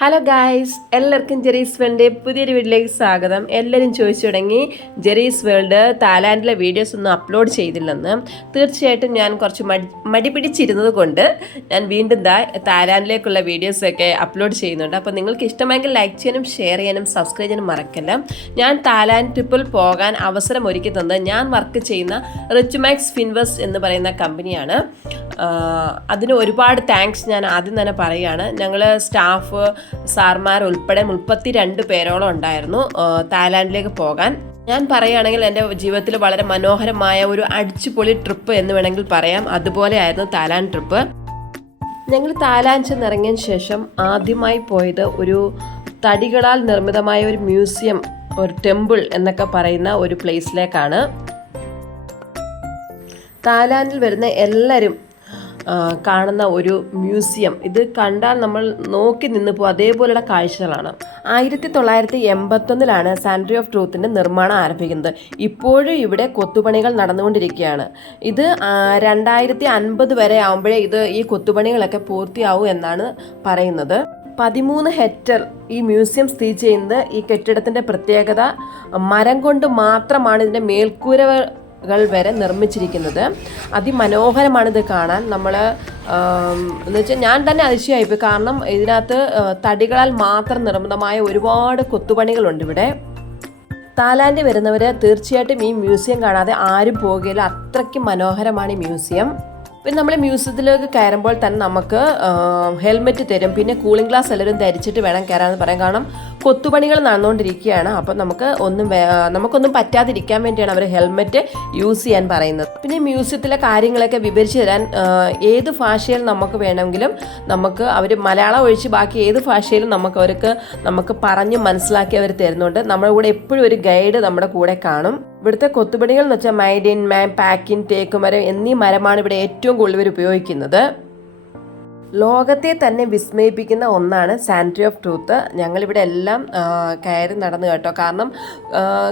Hello guys, എല്ലാവർക്കും Jerry's വേൾഡിൻ്റെ പുതിയൊരു വീഡിയോയിലേക്ക് സ്വാഗതം. എല്ലാവരും ചോദിച്ചു തുടങ്ങി ജെറീസ് വേൾഡ് തായ്ലാൻഡിലെ വീഡിയോസ് ഒന്നും അപ്ലോഡ് ചെയ്തില്ലെന്ന്. തീർച്ചയായിട്ടും ഞാൻ കുറച്ച് മടി പിടിച്ചിരുന്നത് കൊണ്ട് ഞാൻ വീണ്ടും തായ്ലാൻഡിലേക്കുള്ള വീഡിയോസൊക്കെ അപ്ലോഡ് ചെയ്യുന്നുണ്ട്. അപ്പോൾ നിങ്ങൾക്ക് ഇഷ്ടമെങ്കിൽ ലൈക്ക് ചെയ്യാനും ഷെയർ ചെയ്യാനും സബ്സ്ക്രൈബ് ചെയ്യാനും മറക്കല്ല. ഞാൻ തായ്ലാൻഡ് ട്രിപ്പിൽ പോകാൻ അവസരം ഒരുക്കി തന്നത് ഞാൻ വർക്ക് ചെയ്യുന്ന റിച്ച്മാക്സ് ഫിൻവെസ്റ്റ് എന്ന് പറയുന്ന കമ്പനിയാണ്. അതിന് ഒരുപാട് താങ്ക്സ് ഞാൻ ആദ്യം തന്നെ പറയുകയാണ്. ഞങ്ങൾ സ്റ്റാഫ് സാർമാർ ഉൾപ്പെടെ 32 പേരോളം ഉണ്ടായിരുന്നു തായ്ലാൻഡിലേക്ക് പോകാൻ. ഞാൻ പറയുകയാണെങ്കിൽ എൻ്റെ ജീവിതത്തിൽ വളരെ മനോഹരമായ ഒരു അടിച്ചുപൊളി ട്രിപ്പ് എന്ന് വേണമെങ്കിൽ പറയാം. അതുപോലെ ആയിരുന്നു തായ്ലാൻഡ് ട്രിപ്പ്. ഞങ്ങൾ തായ്ലാൻഡ് ചെന്നിറങ്ങിയതിന് ശേഷം ആദ്യമായി പോയത് ഒരു തടികളാൽ നിർമ്മിതമായ ഒരു മ്യൂസിയം, ഒരു ടെമ്പിൾ എന്നൊക്കെ പറയുന്ന ഒരു പ്ലേസിലേക്കാണ്. തായ്ലാൻഡിൽ വരുന്ന എല്ലാവരും കാണുന്ന ഒരു മ്യൂസിയം. ഇത് കണ്ടാൽ നമ്മൾ നോക്കി നിന്ന് പോകും, അതേപോലെയുള്ള കാഴ്ചകളാണ്. 1981 സാൻട്രി ഓഫ് ട്രൂത്തിൻ്റെ നിർമ്മാണം ആരംഭിക്കുന്നത്. ഇപ്പോഴും ഇവിടെ കൊത്തുപണികൾ നടന്നുകൊണ്ടിരിക്കുകയാണ്. ഇത് 2050 വരെ ആകുമ്പോഴേ ഈ കൊത്തുപണികളൊക്കെ പൂർത്തിയാവും എന്നാണ് പറയുന്നത്. 13 ഹെക്ടർ ഈ മ്യൂസിയം സ്ഥിതി ചെയ്യുന്നത്. ഈ കെട്ടിടത്തിൻ്റെ പ്രത്യേകത മരം കൊണ്ട് മാത്രമാണ് ഇതിൻ്റെ മേൽക്കൂരകൾ വരെ നിർമ്മിച്ചിരിക്കുന്നത്. അതിമനോഹരമാണിത് കാണാൻ. നമ്മൾ എന്ന് വെച്ചാൽ ഞാൻ തന്നെ അതിശയമായിപ്പോയി. കാരണം ഇതിനകത്ത് തടികളാൽ മാത്രം നിർമ്മിതമായ ഒരുപാട് കൊത്തുപണികളുണ്ട് ഇവിടെ. തായ്ലാൻഡിൽ വരുന്നവർ തീർച്ചയായിട്ടും ഈ മ്യൂസിയം കാണാതെ ആരും പോകുകയില്ല. അത്രയ്ക്ക് മനോഹരമാണ് ഈ മ്യൂസിയം. പിന്നെ നമ്മൾ മ്യൂസിയത്തിലേക്ക് കയറുമ്പോൾ തന്നെ നമുക്ക് ഹെൽമെറ്റ് തരും. പിന്നെ കൂളിംഗ് ഗ്ലാസ് എല്ലാവരും ധരിച്ചിട്ട് വേണം കയറാമെന്ന് പറയാം. കാരണം കൊത്തുപണികൾ നടന്നുകൊണ്ടിരിക്കുകയാണ്. അപ്പം നമുക്കൊന്നും പറ്റാതിരിക്കാൻ വേണ്ടിയാണ് അവർ ഹെൽമെറ്റ് യൂസ് ചെയ്യാൻ പറയുന്നത്. പിന്നെ മ്യൂസിയത്തിലെ കാര്യങ്ങളൊക്കെ വിവരിച്ച് തരാൻ ഏത് ഭാഷയിൽ നമുക്ക് വേണമെങ്കിലും അവർ മലയാളം ഒഴിച്ച് ബാക്കി ഏത് ഭാഷയിലും നമുക്ക് പറഞ്ഞ് മനസ്സിലാക്കി അവർ തരുന്നുണ്ട്. നമ്മുടെ കൂടെ എപ്പോഴും ഒരു ഗൈഡ് നമ്മുടെ കൂടെ കാണും. ഇവിടുത്തെ കൊത്തുപണികൾ എന്ന് വെച്ചാൽ മൈഡിൻ, പാക്കിൻ, തേക്ക് മരം എന്നീ മരമാണ് ഇവിടെ ഏറ്റവും കൂടുതൽ ഇവർ ഉപയോഗിക്കുന്നത്. ലോകത്തെ തന്നെ വിസ്മയിപ്പിക്കുന്ന ഒന്നാണ് സാൻട്രി ഓഫ് ട്രൂത്ത്. ഞങ്ങളിവിടെ എല്ലാം കയറി നടന്നു കേട്ടോ. കാരണം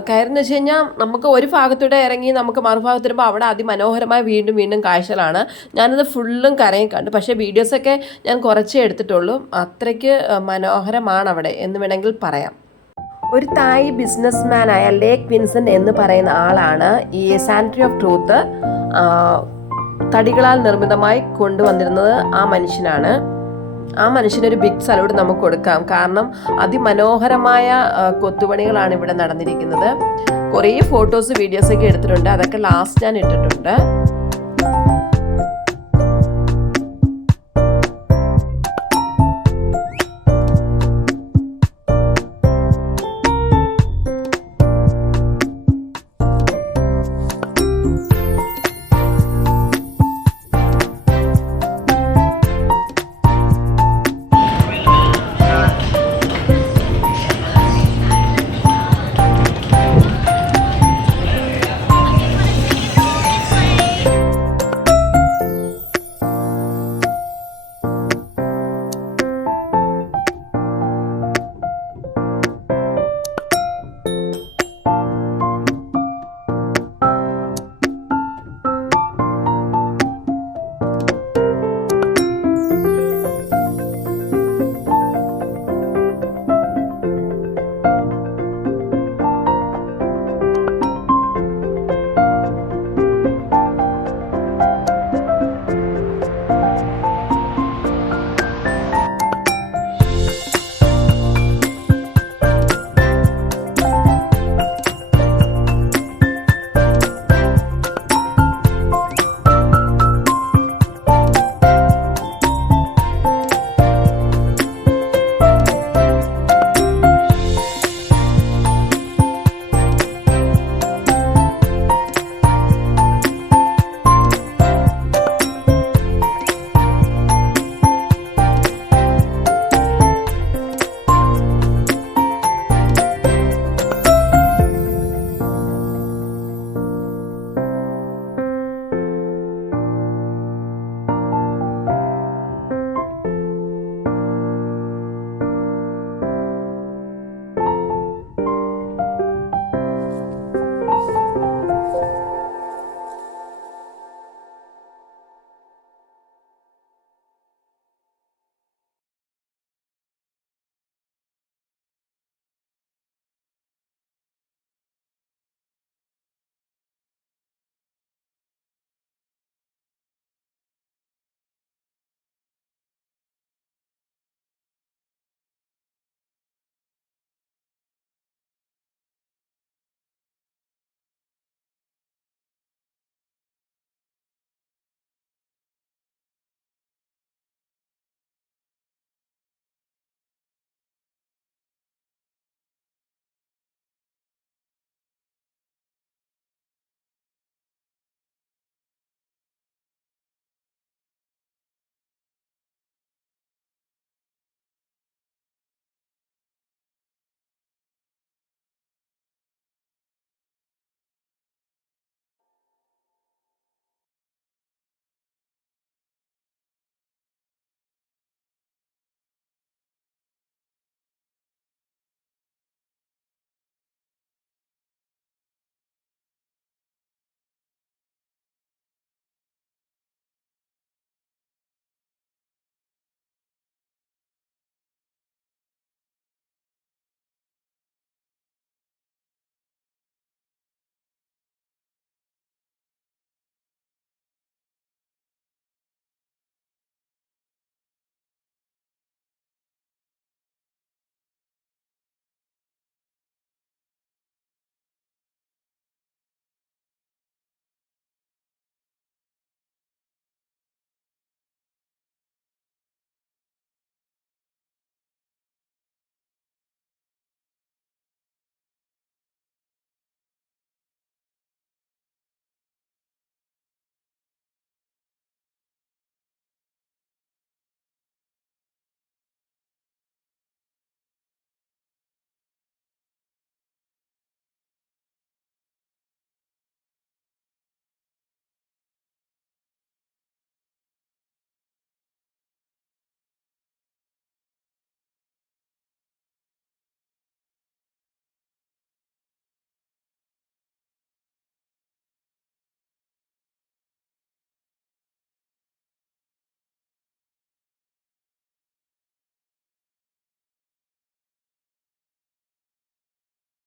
കയറെന്ന് വെച്ച് കഴിഞ്ഞാൽ നമുക്ക് ഒരു ഭാഗത്തൂടെ ഇറങ്ങി നമുക്ക് മറുഭാഗത്ത് വരുമ്പോൾ അവിടെ അതിമനോഹരമായ വീണ്ടും വീണ്ടും കാഴ്ചകളാണ്. ഞാനത് ഫുള്ളും കറങ്ങി കണ്ടു. പക്ഷേ വീഡിയോസൊക്കെ ഞാൻ കുറച്ചേ എടുത്തിട്ടുള്ളൂ. അത്രയ്ക്ക് മനോഹരമാണ് അവിടെ എന്ന് വേണമെങ്കിൽ പറയാം. ഒരു തായ് ബിസിനസ്മാനായ ലേക്ക് വിൻസെൻ്റ് എന്ന് പറയുന്ന ആളാണ് ഈ സാൻട്രി ഓഫ് ട്രൂത്ത് തടികളാൽ നിർമ്മിതമായി കൊണ്ടുവന്നിരുന്നത്. ആ മനുഷ്യനാണ്. ആ മനുഷ്യനൊരു ബിഗ് സല്യൂട്ട് നമുക്ക് കൊടുക്കാം. കാരണം അതിമനോഹരമായ കൊത്തുപണികളാണ് ഇവിടെ നടന്നിരിക്കുന്നത്. കുറേ ഫോട്ടോസ് വീഡിയോസൊക്കെ എടുത്തിട്ടുണ്ട്. അതൊക്കെ ലാസ്റ്റ് ഞാൻ ഇട്ടിട്ടുണ്ട്.